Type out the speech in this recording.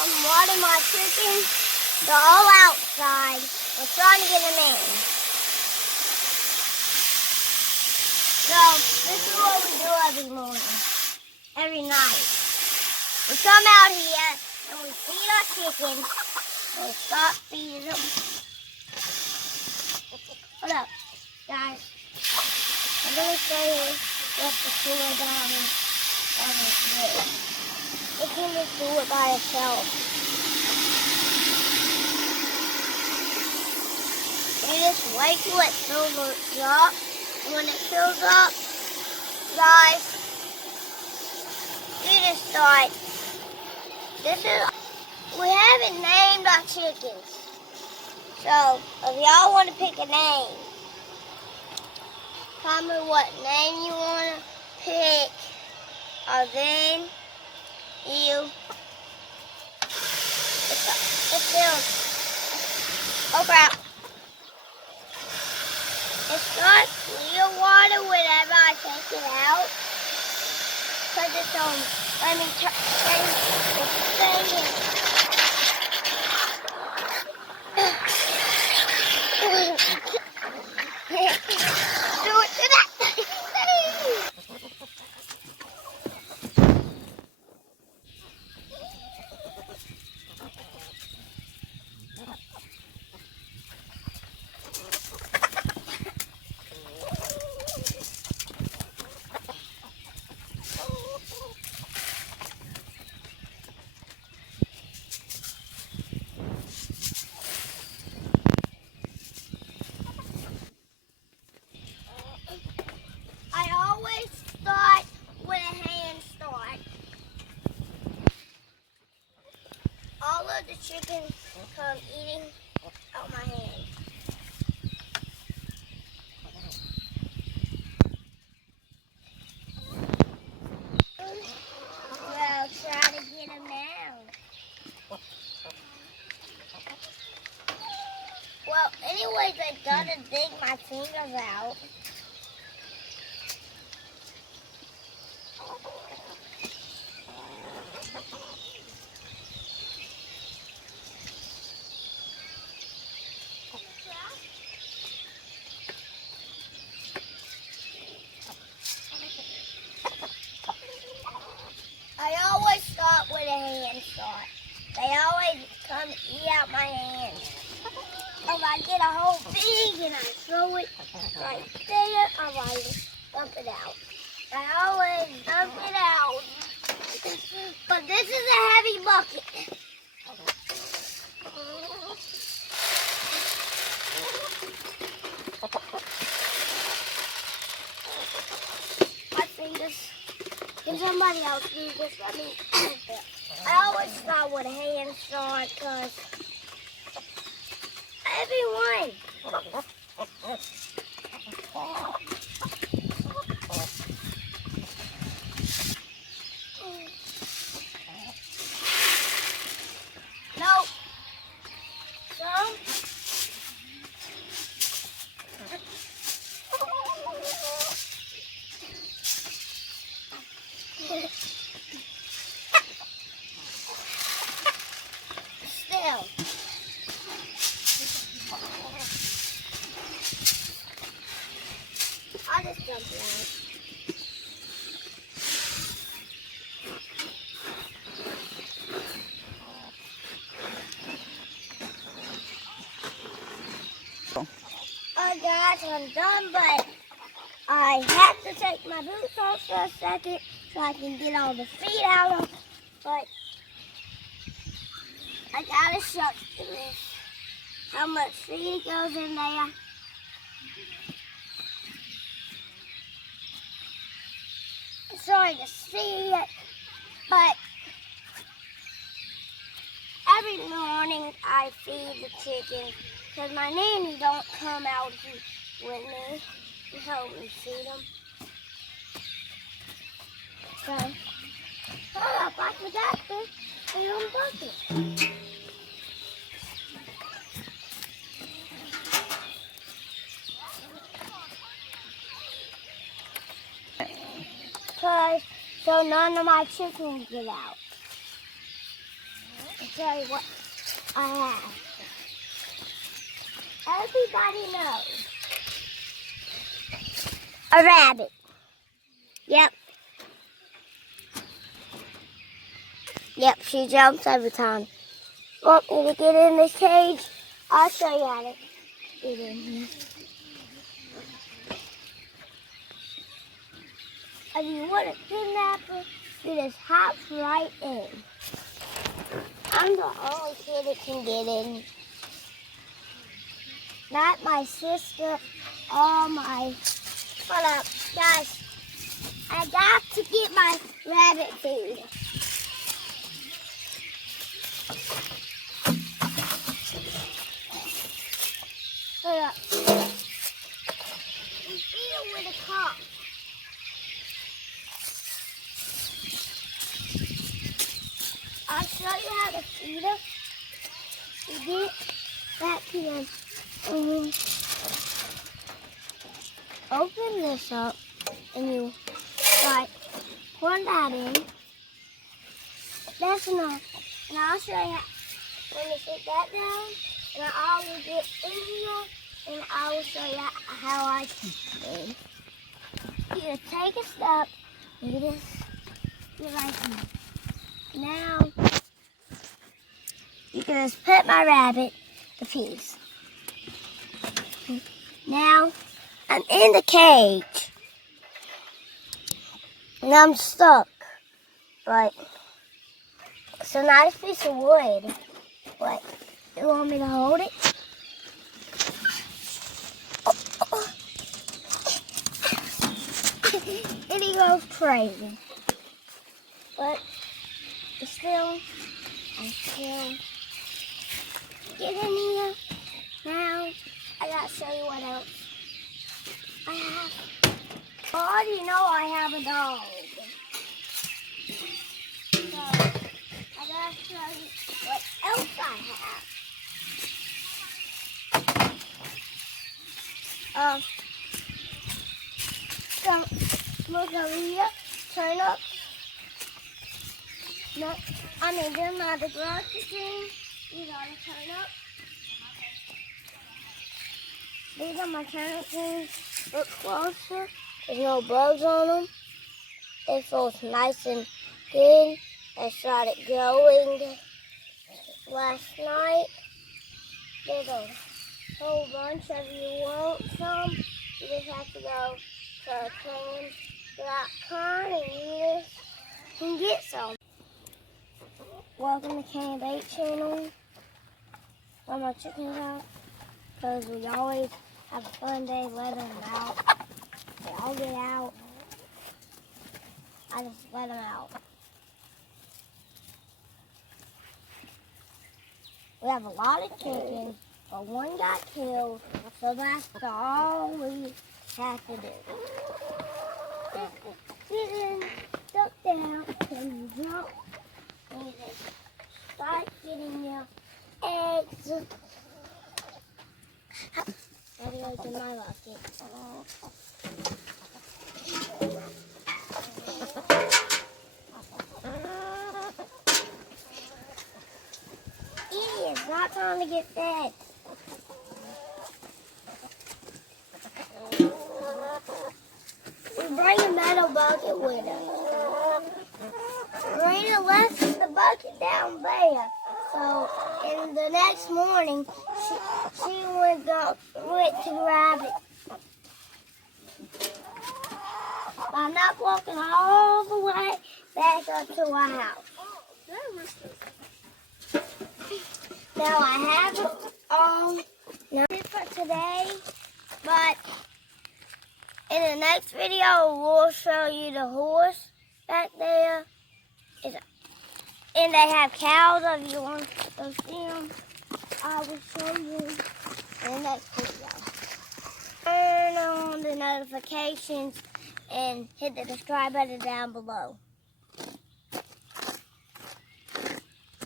I'm watering my chickens. They're all outside. We're trying to get them in. So, this is what we do every morning, every night. We come out here and we feed our chickens. And we start feeding them. Hold up, guys. I'm going to stay here with the cooler down this way. It can just do it by itself. You just wait till it fills up. And when it fills up, guys, you just start. We haven't named our chickens. So, if y'all want to pick a name, comment what name you want to pick, or then you, it fills. Oh crap. It starts clear water whenever I take it out. Because it's let me change the thing. Do it to that thing. I always start with a hand start. All of the chickens come eating out my hand. Well, try to get them now. Well, anyways, I gotta dig my fingers out. I always start with a hand start. They always come eat out my hand. If I get a whole pig and I throw it right there, I just dump it out. I always dump it out. But this is a heavy bucket. My fingers. Can somebody else do this? Let me. I always start with a hand start because everyone. No. So. Still. I'll just dump it out. Guys, I'm done, but I have to take my boots off for a second so I can get all the feet out of. But I gotta show you this. How much feed goes in there. I'm sorry to see it, but every morning I feed the chickens because my nanny don't come out with me to help me feed them. So, hold up, I forgot to feed them bucket. So none of my chickens get out. show you what I have. Everybody knows a rabbit. Yep. Yep, she jumps every time. Want me to get in this cage? I'll show you how to get in here. If you want a kidnapper, you just hop right in. I'm the only kid that can get in. Not my sister or my... Hold up, guys. I got to get my rabbit food. Hold up. You feed her with a cup. I'll show you how to feed her. You get back to them. Open this up and you pour that in. That's enough. And I'll show you when you sit that down. And I will get in here and I will show you how I keep it. You just take a step. You just get right here. Now, you can just put my rabbit to peace. Now, I'm in the cage. And I'm stuck. But it's a nice piece of wood. What? You want me to hold it? And he goes crazy. But I still get in here. Now, I gotta show you what else I have. I already know I have a dog. So, I gotta show you what else I have. Look over here, turn up. No, they're not the grocery thing. These are the turn up. These are my turnip things. Look closer. There's no bugs on them. They feel nice and good. I started growing last night. There's a whole bunch of you want some. You just have to go to Cainan.com and you just can get some. Welcome to Cainan Bait Channel. Let my chickens out because we always have a fun day letting them out. They all get out. I just let them out. We have a lot of chickens, but one got killed, so that's all we have to do. Get in, duck down, and you jump, and you just start getting your eggs. How do I do my bucket? It's not time to get fed. We bring a metal bucket with us. Marina left the bucket down there. So, in the next morning, she went to grab it. I'm not walking all the way back up to our house. Now I have it all nothing for today, but in the next video we'll show you the horse back there. And they have cows if you want to see them. I will show you in the next video. Turn on the notifications and hit the subscribe button down below.